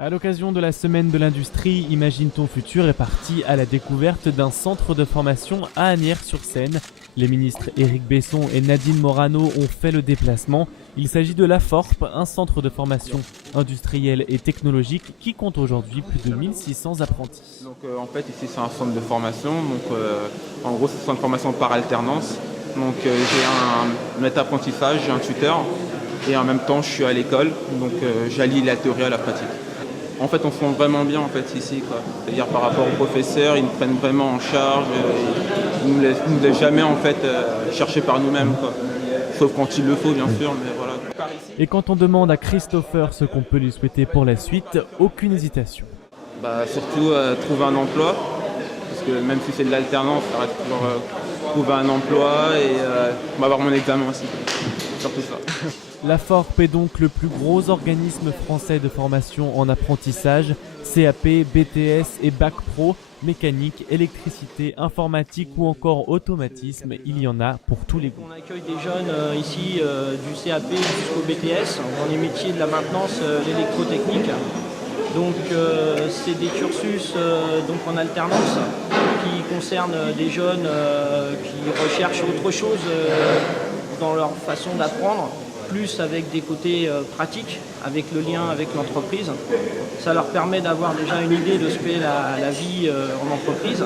À l'occasion de la semaine de l'industrie, Imagine ton futur est parti à la découverte d'un centre de formation à Asnières-sur-Seine. Les ministres Éric Besson et Nadine Morano ont fait le déplacement. Il s'agit de l'AFORP, un centre de formation industrielle et technologique qui compte aujourd'hui plus de 1600 apprentis. En fait ici c'est un centre de formation, en gros c'est un centre de formation par alternance. J'ai un maître apprentissage, j'ai un tuteur et en même temps je suis à l'école, j'allie la théorie à la pratique. En fait on se sent vraiment bien en fait ici quoi. C'est-à-dire par rapport aux professeurs, ils nous prennent vraiment en charge, ils ne nous laissent jamais en fait chercher par nous-mêmes quoi. Sauf quand il le faut bien sûr, mais voilà. Et quand on demande à Christopher ce qu'on peut lui souhaiter pour la suite, aucune hésitation. Surtout trouver un emploi, parce que même si c'est de l'alternance, ça reste toujours trouver un emploi et avoir mon examen aussi. Surtout ça. L'AFORP est donc le plus gros organisme français de formation en apprentissage, CAP, BTS et Bac Pro, mécanique, électricité, informatique ou encore automatisme, il y en a pour tous les goûts. On accueille des jeunes ici du CAP jusqu'au BTS, dans les métiers de la maintenance, l'électrotechnique. C'est des cursus en alternance qui concernent des jeunes qui recherchent autre chose dans leur façon d'apprendre, plus avec des côtés pratiques, avec le lien avec l'entreprise. Ça leur permet d'avoir déjà une idée de ce qu'est la vie en entreprise.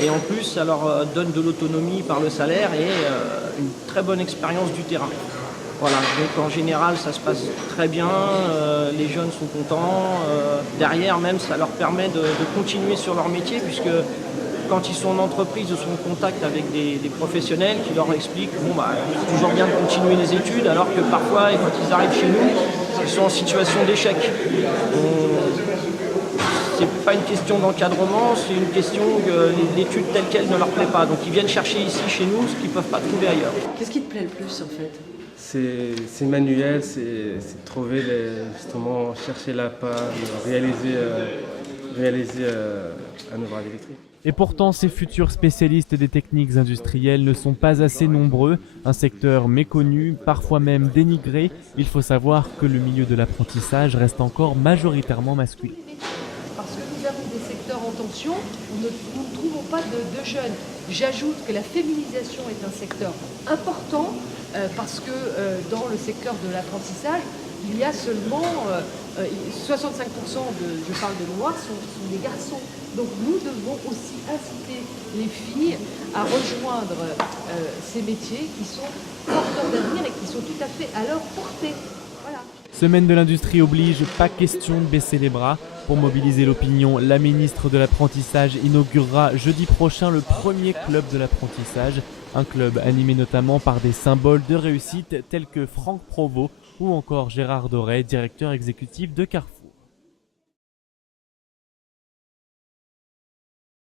Et en plus, ça leur donne de l'autonomie par le salaire et une très bonne expérience du terrain. Voilà, donc en général ça se passe très bien, les jeunes sont contents. Derrière même ça leur permet de continuer sur leur métier puisque quand ils sont en entreprise, ils sont en contact avec des professionnels qui leur expliquent c'est toujours bien de continuer les études alors que parfois quand ils arrivent chez nous, ils sont en situation d'échec. C'est pas une question d'encadrement, c'est une question que l'étude telle qu'elle ne leur plaît pas. Donc ils viennent chercher ici chez nous ce qu'ils ne peuvent pas trouver ailleurs. Qu'est-ce qui te plaît le plus en fait ? C'est manuel, c'est trouver justement chercher la panne, réaliser un ouvrage électrique. Et pourtant, ces futurs spécialistes des techniques industrielles ne sont pas assez nombreux, un secteur méconnu, parfois même dénigré. Il faut savoir que le milieu de l'apprentissage reste encore majoritairement masculin. Parce que nous avons des secteurs en tension où nous ne trouvons pas de jeunes. J'ajoute que la féminisation est un secteur important parce que dans le secteur de l'apprentissage, il y a seulement 65% je parle de noirs, sont des garçons. Donc nous devons aussi inciter les filles à rejoindre ces métiers qui sont porteurs d'avenir et qui sont tout à fait à leur portée. Voilà. Semaine de l'industrie oblige, pas question de baisser les bras. Pour mobiliser l'opinion, la ministre de l'apprentissage inaugurera jeudi prochain le premier club de l'apprentissage. Un club animé notamment par des symboles de réussite tels que Franck Provost ou encore Gérard Doré, directeur exécutif de Carrefour.